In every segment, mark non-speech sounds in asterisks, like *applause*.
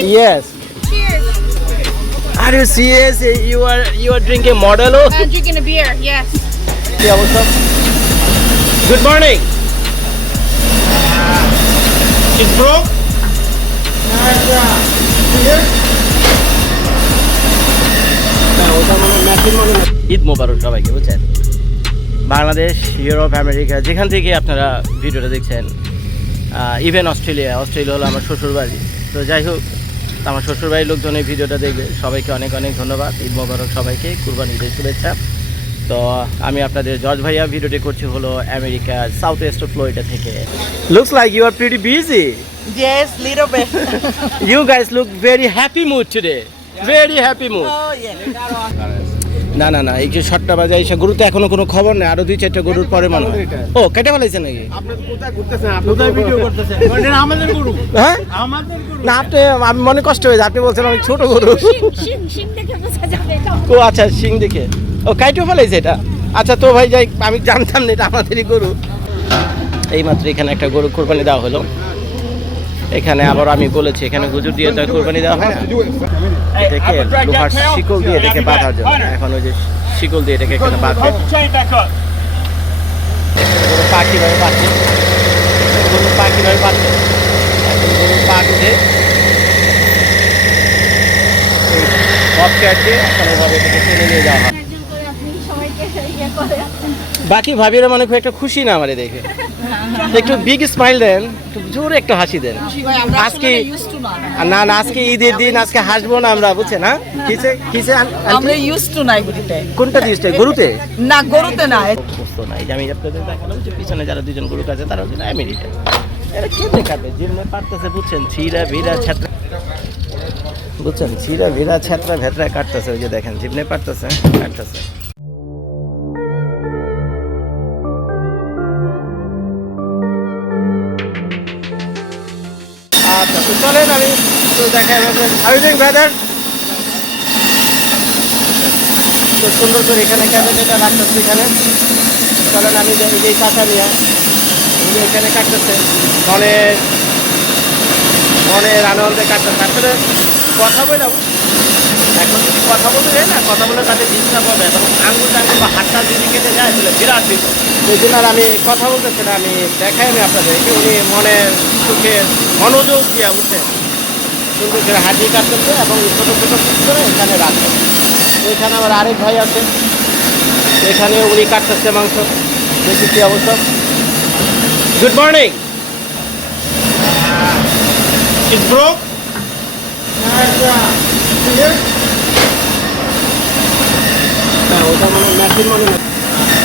Yes. Cheers. Are you serious? You are you are drinking Modelo? I'm drinking a beer. Yes. কি অবস্থা? Good morning. It's broke? Eid মোবারক সবাইকে বুঝছেন Bangladesh Europe America যেখান থেকে আপনারা ভিডিওটা দেখছেন ইভেন অস্ট্রেলিয়া অস্ট্রেলিয়া হলো আমার শ্বশুর বাড়ি তো যাই হোক আমার শ্বশুরবাড়ির লোকজন এই ভিডিওটা দেখবে। সবাইকে অনেক অনেক ধন্যবাদ। ঈদ মোবারক সবাইকে। কুরবান ঈদের শুভেচ্ছা। তো আমি আপনাদের জর্জ ভাইয়া ভিডিওটি করছি হলো আমেরিকা সাউথ ওয়েস্ট ফ্লোরিডা থেকে। Looks like you are pretty busy Yes, little bit. You guys look very happy mood today very happy mood oh yeah. না না না এই যে সাতটা বাজে এসে গরু তো এখনও কোনো খবর নেই আরও দুই চারটা গরুর পরে মনে হয়। ও কেটে ফেলাইছে নাকি? *laughs* হ্যাঁ? না আপনি আমি মনে কষ্ট হয়েছে আপনি বলছেন অনেক ছোট গরু। ও আচ্ছা সিং দেখে। ও কাইটে ফেলাইছে এটা? আচ্ছা তো ভাই যাই আমি জানতাম না এটা আমাদেরই গরু। এইমাত্র এখানে একটা গরু কোরবানি দেওয়া হলো। এখানে আবার আমি বলেছি এখানে গুজুর দিয়ে তো কোরবানি দেওয়া হয় না। দেখে লোহার শিকল দিয়ে দেখে বাঁধার জন্য। এখন ওই যে শিকল দিয়ে এটাকে এখানে বাঁধবে। পা কীভাবে পাচ্ছে গরু পা কীভাবে পাচ্ছে এখন গরু পা উঠে ববক্যাট দিয়ে এখন এভাবে এটাকে টেনে নিয়ে যাওয়া হয় ইয়ে করে বাকি ভাবিরা মনে খুব একটা খুশি না আমারে দেখে। একটু বিগ স্মাইল দেন একটু জোরে একটু হাসি দেন। আজকে না। না আজকে ঈদের দিন আজকে হাসবো না আমরা বুঝছেন না কিসে কিসে আমরা used to নাই গরুতে কোনটা দিয়েছে গরুতে? না গরুতে না। বুঝতো না এই যে আমি আপনাদের দেখালাম যে পিছনে যারা দুজন গরু কাছে তারা হচ্ছে আমেরিকা এরা কেমনে কাটবে যেমনি পারতেছে বুঝছেন ছিঁড়া ভিড়া ছাত্রা বুঝছেন ছিঁড়া ভিড়া ছাত্রা ভেতরা কাটতেছে ওই যে দেখেন যেমনি পারতেছে কাটতেছে। তো চলেন, আমি তো দেখাই হাউ ডুইং ব্রাদার তো সুন্দর করে এখানে ক্যামেরাটা রাখতেছে এখানে। চলেন, আমি যে কাঁচা নিয়ে এখানে কাটতেছে। মনের মনের আনন্দে কাটতেছে। আসলে কথা বললাম। এখন যদি কথা বলতে যায় না? কথা বলে তাদের ডিস্টার্ব হবে এবং আঙ্গুল টাঙ্গুল বা হাতটা যদি কেটে যায় তাহলে বিরাট বিপদ। এই জন্য আর আমি কথা বলতেছি না আমি দেখাই আমি আপনাদেরকে। উনি মনের সুখে মনোযোগ দিয়ে উঠছেন সুন্দর করে হাঁটি কাটতেছে এবং ছোটো ছোটো পিস করে এখানে রাখতেছে তো এখানে আমার আরেক ভাই আছে। এখানে উনি কাটতেছে মাংস। দেখি কি অবস্থা। Good morning It's broke? হ্যাঁ ওটা মানে মেশিন মানে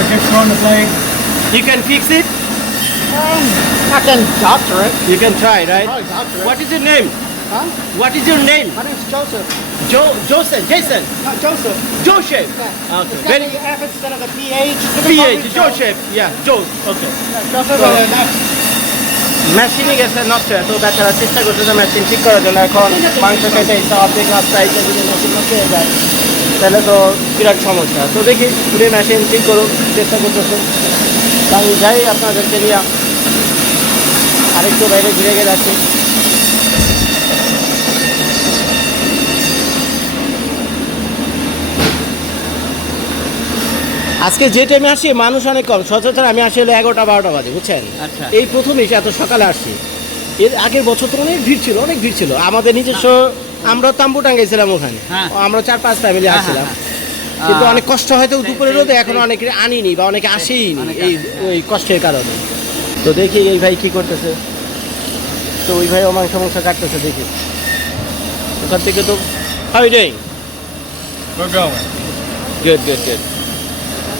Okay, throw on the plane. You can fix it I can doctor it. You can try right Probably doctor it. What is your name Huh? What is your name My name's Joseph. Jo Joseph Jason Not Joseph. Joseph Yeah. Okay It's got very the F instead of the PH. It's gonna PH call me Joseph yeah Jo okay Joseph. So- uh, that's- মেশিনে গেছে নষ্ট তো বেচারা চেষ্টা করতেছে machine ঠিক করার জন্য এখন মাংস কেটে এসে অর্ধেক রাস্তা এসে যদি মেশিন নষ্ট হয়ে যায় তাহলে তো বিরাট সমস্যা। তো দেখি পুরো মেশিন ঠিক করুক চেষ্টা করতেছে। আমি যাই আপনাদেরকে নিয়ে আরেকটু বাইরে ঘুরে গিয়ে যাচ্ছি আজকে যে টাইমে আসি মানুষ অনেক কম। সচেতন আমি আসি হলো এগারোটা বারোটা বাজে বুঝছেন? আচ্ছা। এই প্রথম এসে এত সকালে আসছি এর আগের বছর তো অনেক ভিড় ছিল অনেক ভিড় ছিল। আমাদের নিজস্ব আমরা তাম্বু টাঙ্গাইছিলাম ওখানে। হ্যাঁ। আমরা চার পাঁচ ফ্যামিলি হ্যাঁ, আসছিলাম। হ্যাঁ, কিন্তু অনেক কষ্ট হয়তো দুপুরে রোদে এখন অনেকে আনিনি বা অনেকে আসেইনি এই ওই কষ্টের কারণে। তো দেখি এই ভাই কি করতেছে। তো ওই ভাই মাংস মাংস কাটতেছে দেখি। ওখান থেকে তো hi doing. Good good good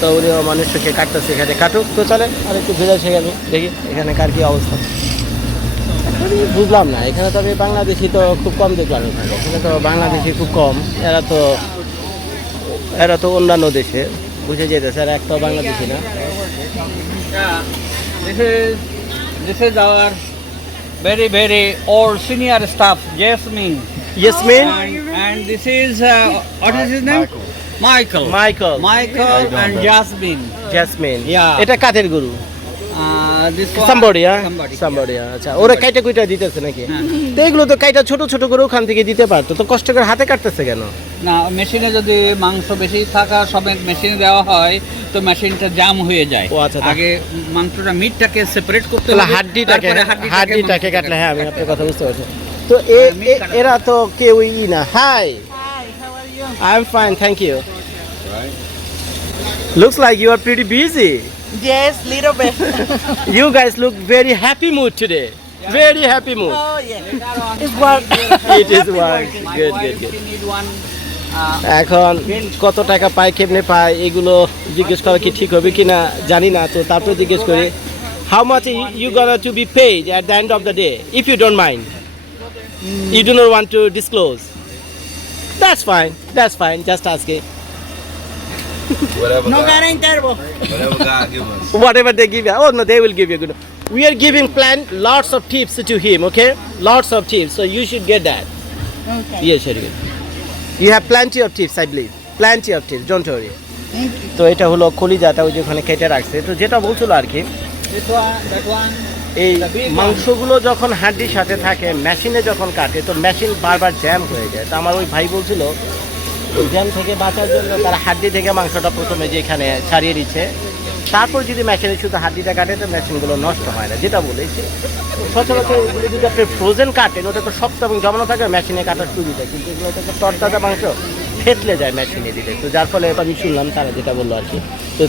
তো উনি মানুষকে কাটতেছে এখানে কাটুক। তো চলে আর একটু আসে আমি দেখি এখানে কার কি অবস্থা। আমি বুঝলাম না এখানে তো আমি বাংলাদেশি তো খুব কম দেখলাম আমি এখানে তো বাংলাদেশি খুব কম এরা তো এরা তো অন্যান্য দেশে বুঝে যেতে স্যার তো বাংলাদেশি না। দেশে যাওয়ার very very or senior staff Jasmine Jasmine and this is Michael Michael Michael and Jasmine Jasmine yeah এটা কাদের গুরু? সাম্বডি হ্যাঁ সাম্বডি আচ্ছা। ওরা কাইটা কুইটা দিতেছে নাকি। তো এগুলো তো কাইটা ছোট ছোট করে ওখান থেকে দিতে পারতো। তো কষ্ট করে হাতে কাটতেছে কেন? না মেশিনে যদি মাংস বেশি থাকা সমেত মেশিনে দেওয়া হয় তো মেশিনটা জাম হয়ে যায়। ও আচ্ছা, আগে মাংসটা মিটটাকে সেপারেট করতে হবে হাড্ডিটাকে হাড্ডিটাকে কাটলে হ্যাঁ আমি আপনার কথা বুঝতে পারছি। তো এ- হ্যাঁ। এরা তো কেউই না। Hi I am fine thank you Looks like you are pretty busy. Yes, little bit. *laughs* You guys look very happy mood today. Yeah. Very happy mood. oh yeah. It's work. It is work. Good, good, good. she need one, uh, এখন কত টাকা পায় কেমনে পায় এগুলো জিজ্ঞেস করা কি ঠিক হবে কিনা জানি না তো তারপরে জিজ্ঞেস করি how much you gonna to be paid at the end of the day if you don't mind you do not want to disclose that's fine that's fine just আজকে Whatever, No God, garantable. whatever God give us. whatever they give you. Oh no, they will give you good. We are giving plan lots of tips to him. Okay, lots of tips. So you should get that. Okay. Yes, very good. You have plenty of tips, I believe. Plenty of tips. Don't worry. Thank you. তো এটা হলো কলিজাটা ওই যে ওখানে কেটে রাখছে তো যেটা বলছিল আর কি এই. মাংসগুলো যখন হাড্ডির সাথে থাকে মেশিনে যখন কাটে তো মেশিন বারবার জ্যাম হয়ে যায় তো আমার ওই ভাই বলছিল জ্যাম থেকে বাঁচার জন্য তারা হাড্ডি থেকে মাংসটা প্রথমে যেখানে ছাড়িয়ে দিচ্ছে তারপর যদি মেশিনে শুধু হাড্ডিটা কাটে তো মেশিনগুলো নষ্ট হয় না যেটা বলেছে। সচরাচর এগুলো যদি আপনি ফ্রোজেন কাটেন ওটা তো শক্ত এবং জমানো থাকে মেশিনে কাটার সুবিধা কিন্তু এগুলো তো তরতাজা মাংস ফেটলে যায় মেশিনে দিলে। তো যার ফলে আমি শুনলাম তারা যেটা বলল আর কি। তো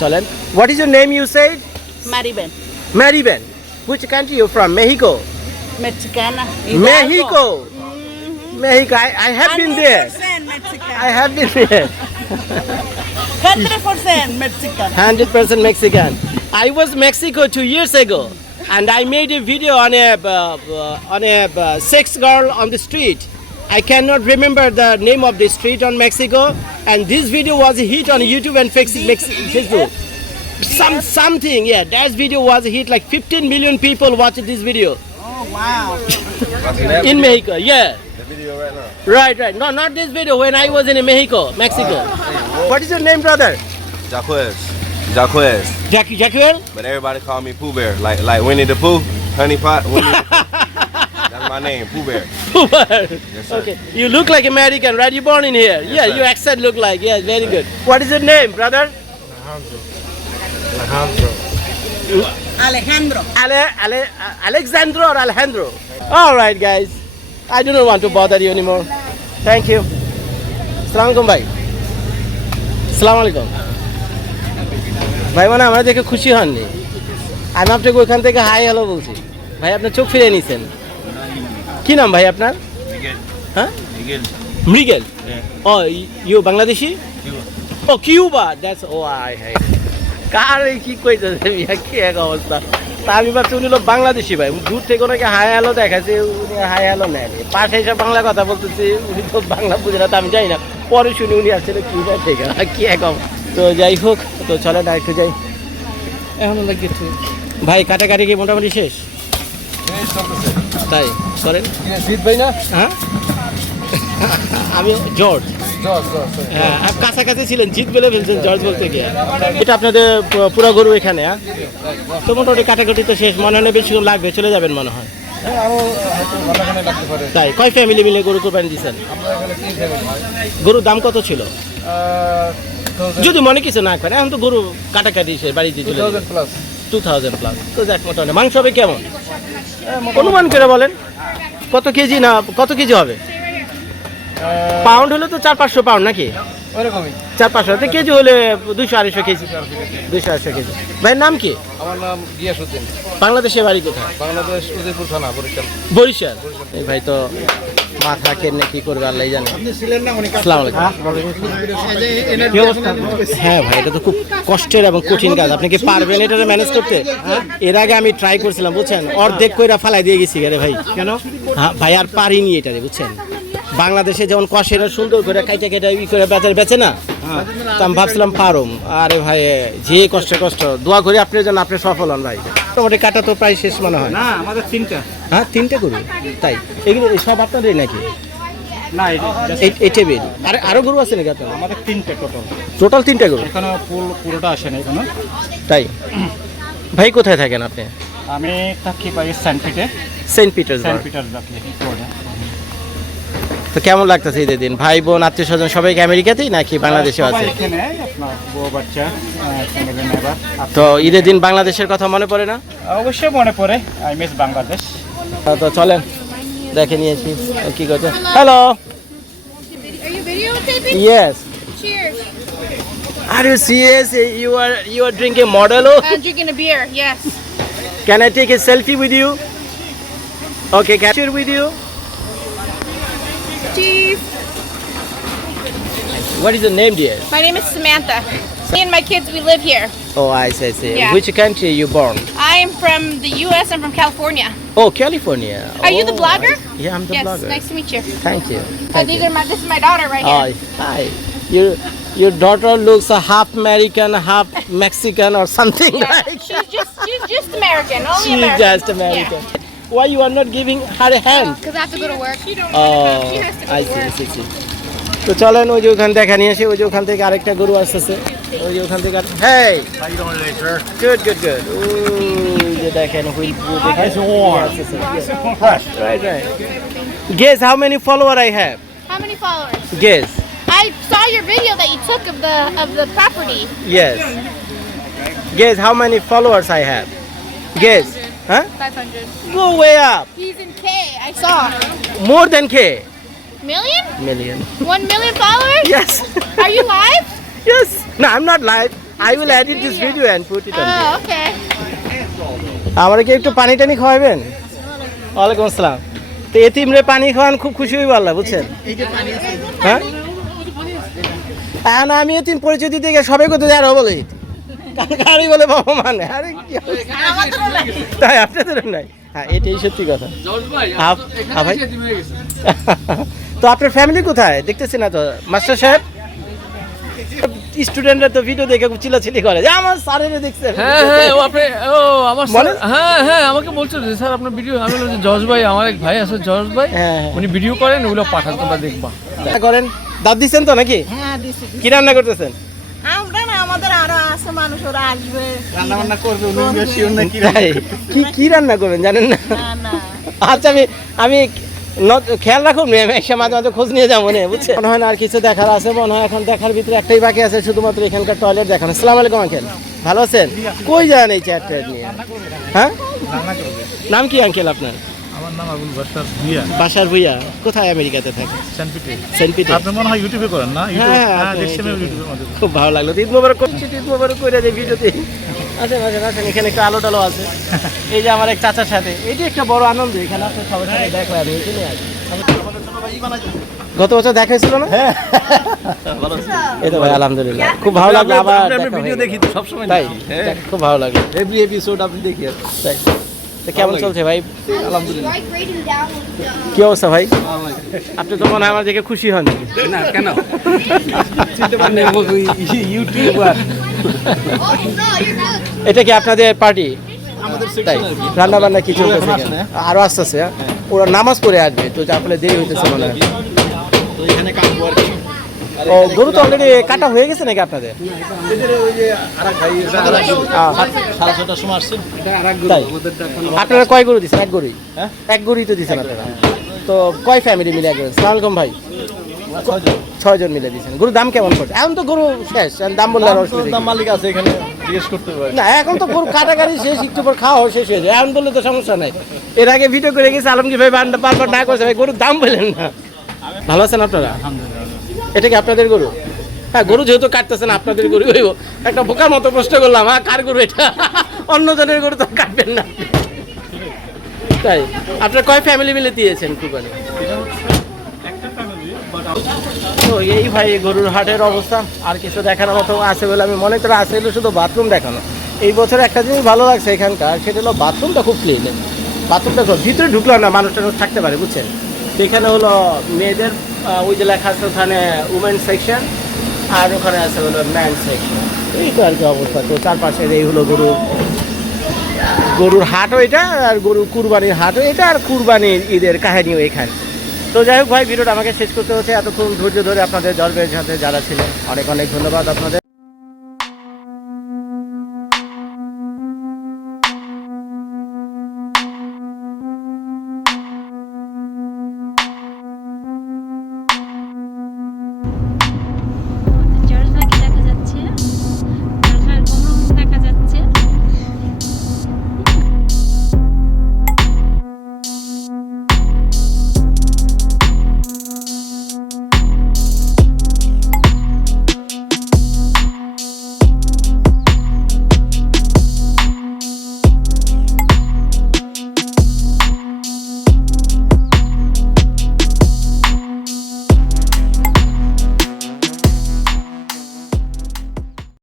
চলেন। What is your name you said Maribel. Mariben, which country you from Mexico. I, I have been there. 100% Mexican. I have been here. 100% Mexican. Hundred percent Mexican. I was in Mexico two years ago, and I made a video on a uh, uh, on a uh, sex girl on the street. I cannot remember the name of the street on Mexico, and this video was a hit on YouTube and Facebook. Some something, yeah. That video was a hit. Like 15 million people watched this video. Oh wow. *laughs* In Mexico. Yeah, the video right now. right, right. No, not this video. When I was in Mexico, Mexico. what is your name, brother? Jaquez. Jaquez. Jackie Jacquel. But everybody call me Pooh Bear. Like like Winnie the Pooh, Honey Pot. Winnie the Pooh. *laughs* That's my name, Pooh Bear. Yes, sir. okay, you look like American, right? You born in here. yeah, sir. your accent look like. Yes, very good. What is your name, brother? Alejandro. Ale, Ale, uh, Alexandro or Alejandro? All right, guys. I do not want to bother you anymore. Thank you. Assalamualaikum, ভাই সালাম আলাইকুম ভাই মানে আমরা দেখে খুশি হননি। আমি আপনাকে ওইখান থেকে হাই হ্যালো বলছি। ভাই আপনার চোখ ফিরে নিছেন। কি নাম ভাই আপনার? হ্যাঁ? Miguel. Oh you Bangladeshi? Oh Cuba. That's oh I hi কার কি কইতেছে কি এক অবস্থা। তা আমি ভাবছি উনি লোক বাংলাদেশি ভাই। দূর থেকে ওনাকে হাই হ্যালো দেখাচ্ছে উনি হাই হ্যালো নেন পাশে এসে বাংলা কথা বলতেছে উনি তো বাংলা বুঝে না তো আমি জানি না। পরে শুনি উনি আসলে কিউবা থেকে কি এক তো যাই হোক তো চলে না একটু যাই। এখন কিছু ভাই কাটাকাটি কি মোটামুটি শেষ? তাই করেন জিত ভাই না? হ্যাঁ? আমি জর্জ হ্যাঁ কাছাকাছি ছিলেন জিত বলে ফেলছেন জর্জ বলতে গিয়ে। এটা আপনাদের পুরো গরু এখানে হ্যাঁ? তো মোটামুটি কাটাকাটি তো শেষ মনে হয় না বেশি লাগবে চলে যাবেন মনে হয়। হ্যাঁ, তাই কয় ফ্যামিলি মিলে গরু কোরবানি দিচ্ছেন গরুর দাম কত ছিল? যদি মনে কিছু না করে এখন তো গরু কাটাকাটি সে বাড়িতে চলে টু থাউজেন্ড প্লাস তো যাক মোটামুটি। মাংস হবে কেমন? অনুমান করে বলেন। কত কেজি না কত কেজি হবে? পাউন্ড হলে তো চার পাঁচশো পাউন্ড নাকি? ওইরকমই। চার পাঁচশো। তো কেজি হলে দুশো আড়াইশো কেজি। দুশো আড়াইশো কেজি। ভাইয়ের নাম কি? আমার নাম গিয়াসুদ্দিন বাংলাদেশে বাড়ি কোথায়? বাংলাদেশ উদয়পুর থানা বরিশাল। বরিশাল। এই ভাই তো মাথা কেনে কি করবে আল্লাহ জানে। আসসালামু আলাইকুম। কি অবস্থা? হ্যাঁ ভাই এটা তো খুব কষ্টের এবং কঠিন কাজ। আপনি কি পারবেন এটা ম্যানেজ করতে? এর আগে আমি ট্রাই করছিলাম বুঝছেন? অর্ধেক কইরা ফালাই দিয়ে গেছি রে ভাই। কেন? হ্যাঁ ভাই আর পারিনি এটা রে বুঝছেন? বাংলাদেশে যেমন কষেরা সুন্দর করে কাইটা কেটে ই করে বেচে বেচে না? তো আমি ভাবছিলাম পারুম। আরে ভাই যে কষ্ট কষ্ট। দোয়া করি আপনি যেন আপনি সফল হন ভাই। মোটামুটি কাটা তো প্রায় শেষ মনে হয়। না আমাদের তিনটা। হ্যাঁ তিনটে গরু? তাই? এগুলো সব আপনারই নাকি? না আর আরও গরু আছে নাকি আপনার আমাদের তিনটে টোটাল। টোটাল তিনটে গরু? এখানে ফুল পুরোটা আসে না এখানে। তাই? ভাই কোথায় থাকেন আপনি? আমি থাকি সেন্ট পিটে। সেন্ট সেন্ট পিটার্সবার্গ পিটার্সবার্গে ফ্লোরিডা তো কেমন লাগতেছে ঈদের দিন ভাই বোন আত্মীয় স্বজন সবাইকে আমেরিকাতেই নাকি বাংলাদেশে আছে তো ঈদের দিন বাংলাদেশের কথা মনে পড়ে না অবশ্যই মনে পড়ে আই মিস বাংলাদেশ তো চলেন দেখে নিয়েছি কি করছে hello Are you? Yes. Are you serious you are you are drinking model I'm drinking a beer. Yes. Can I take a selfie with you? Okay, can with you? Cheese. What is your name, dear? My name is Samantha. Me and my kids, we live here. Oh, I see, I see. Yeah. Which country you born? I am from the U.S. I'm from California. Oh, California. Are you the Oh, blogger? I- yeah, I'm the yes. blogger. Nice to meet you. Thank you. Uh, these you. are my. This is my daughter right Oh, here. hi. Your your daughter looks a half American, half Mexican, or something Yeah, *laughs* like. she's just she's just American. Only She's American. just American Why you are not giving her a hand? Because I have to go to work. She don't. Oh, she has to go I to see, I work. see, I see. তো চলেন ওই যে ওখান দেখা নিয়ে আসি ওই যে ওখান থেকে আরেকটা গরু আসতেছে ওই যে ওখান থেকে হেই গুড গুড গুড ওই যে দেখেন হুইল দেখেন right right guess how many follower I have How many followers? Guess I saw your video that you took of the of the property. Yes guess how many followers I have guess হ্যাঁ 500. Go way up He's in K. I saw. More than K Million? Million One million followers? Yes Are you live? *laughs* Yes. No, I'm not live. I will edit this video and put it on Oh, here. okay. আমার কি একটু পানি টানি খাওয়াবেন ওয়ালাইকুম আসসালাম তো এতিমরে পানি খাওয়ান খুব খুশি হইব আল্লাহ বুঝছেন হ্যাঁ এখন আমি এতিম পরিচয় দিতে গিয়ে সবাই করতে যারা বলে কারি বলে বাবা মানে? আরে কি তাই আপনাদেরও নাই? হ্যাঁ এটাই সত্যি কথা। ভাই? *laughs* তো আপনার ফ্যামিলি কোথায়? দেখতেছি না তো। মাস্টার সাহেব? স্টুডেন্টরা তো ভিডিও দেখে খুব চিল্লাচিল্লি করে। যে আমার স্যারের দেখছেন হ্যাঁ হ্যাঁ ও আপনি ও আমার হ্যাঁ হ্যাঁ আমাকে বলছিল যে স্যার আপনার ভিডিও আমি যে জজ ভাই আমার এক ভাই আছে জজ ভাই। হ্যাঁ, হ্যাঁ। উনি ভিডিও করেন ওগুলো পাঠান তোমরা দেখবা। করেন। দাঁত দিচ্ছেন তো নাকি? হ্যাঁ দিছি। কি রান্না করতেছেন আমরা না আমাদের আরও আছে মানুষ ওরা আসবে রান্না বান্না করবে উনি শিওর না কি কি কি রান্না করবেন জানেন না? না না। আচ্ছা আমি আমি খেয়াল রাখুন আমি এসে মাঝে মাঝে খোঁজ নিয়ে যাব না মনে হয় না আর কিছু দেখার আছে মনে হয় এখন দেখার ভিতরে একটাই বাকি আছে শুধুমাত্র এখানকার টয়লেট দেখানো। সালাম আলাইকুম আঙ্কেল ভালো আছেন? কই যান এই চেয়ার নিয়ে? হ্যাঁ? নাম কি আঙ্কেল আপনার? আমার নাম আবুল বাসার ভুইয়া। বাসার ভুইয়া কোথায় আমেরিকাতে থাকে? সেন্টপিটে সেন্ট পিটার আপনি মনে হয় ইউটিউবে করেন না? হ্যাঁ, হ্যাঁ দেখছি আমি ইউটিউবের মধ্যে খুব ভালো লাগল। ঈদ মোবারক করছি ঈদ মোবারক করে যে ভিডিওতে। আচ্ছা এখানে একটু আলো টালো আছে। এই যে আমার এক চাচার সাথে। এটি একটা বড় আনন্দ এখানে আপনার সবার সাথে দেখা আমি এখানে আছি গত বছর দেখা হয়েছিল না? এই তো ভাই আলহামদুলিল্লাহ। খুব ভালো লাগল আবার ভিডিও দেখি তো সবসময় তাই? হ্যাঁ। খুব ভালো লাগল। এভরি এপিসোড আপনি দেখি তাই। তো কেমন চলছে ভাই? আলহামদুলিল্লাহ। কি অবস্থা ভাই? আপনি তো মনে হয় আমার দেখে খুশি হন। না কেন? ইউটিউবার। এটা কি আপনাদের পার্টি তাই রান্না বান্না কিছু আরও আসতেছে হ্যাঁ? ওরা নামাজ পড়ে আসবে তো যার ফলে দেরি হইতেছে মনে হয়। ও গরু তো অলরেডি কাটা হয়ে গেছে নাকি আপনাদের? আপনারা কয় গরু দিচ্ছেন এক গরুই? এক গরুই তো দিচ্ছেন আপনারা। তো কয় ফ্যামিলি মিলে এক সালামালাইকুম ভাই। ছয় জন মিলে দিচ্ছেন গরুর দাম কেমন পড়ছে? এখন তো গরু শেষ এখন দাম বললে আর মালিক আছে এখানে জিজ্ঞেস করতে পারেন না এখন তো গরু কাটাকাটি শেষ একটু পর খাওয়া শেষ হয়ে যায়। এখন বললে তো সমস্যা নাই। এর আগে ভিডিও করে গেছে আলমগীর ভাই বারবার না করছে ভাই গরুর দাম বললেন না। ভালো আছেন আপনারা? এটা কি আপনাদের গরু? হ্যাঁ গরু যেহেতু কাটতেছেন, আপনাদের গরু হইব। একটা বোকার মতো প্রশ্ন করলাম হ্যাঁ কার গরু এটা? অন্য জনের গরু তো কাটবেন না। তাই, আপনার কয় ফ্যামিলি মিলে দিয়েছেন কুরবানি তো এই ভাই গরুর হাটের অবস্থা, আর কিছু দেখানোর মতো আছে বলে আমি মনে করি, আছে হলো শুধু বাথরুম দেখানো। এই বছর একটা জিনিস ভালো লাগছে এখানকার, সেটা হলো বাথরুমটা খুব ক্লিন বাথরুমটা ভিতরে ঢুকলো না মানুষ টানুষ থাকতে পারে, বুঝছেন? তো এখানে হলো মেয়েদের ওই যে লেখা আছে ওখানে উমেন সেকশন আর ওখানে আছে হলো ম্যান সেকশন এই তো আর কি অবস্থা। তো চারপাশের এই হলো গরু গরুর হাটও এটা, আর গরু কুরবানির হাটও এটা, আর কুরবানির ঈদের কাহিনীও এখানে। তো যাই হোক ভাই, ভিডিওটা আমাকে শেষ করতে হচ্ছে। এতক্ষণ ধৈর্য ধরে আপনাদের জলবের সাথে যারা ছিলেন, অনেক অনেক ধন্যবাদ আপনাদের।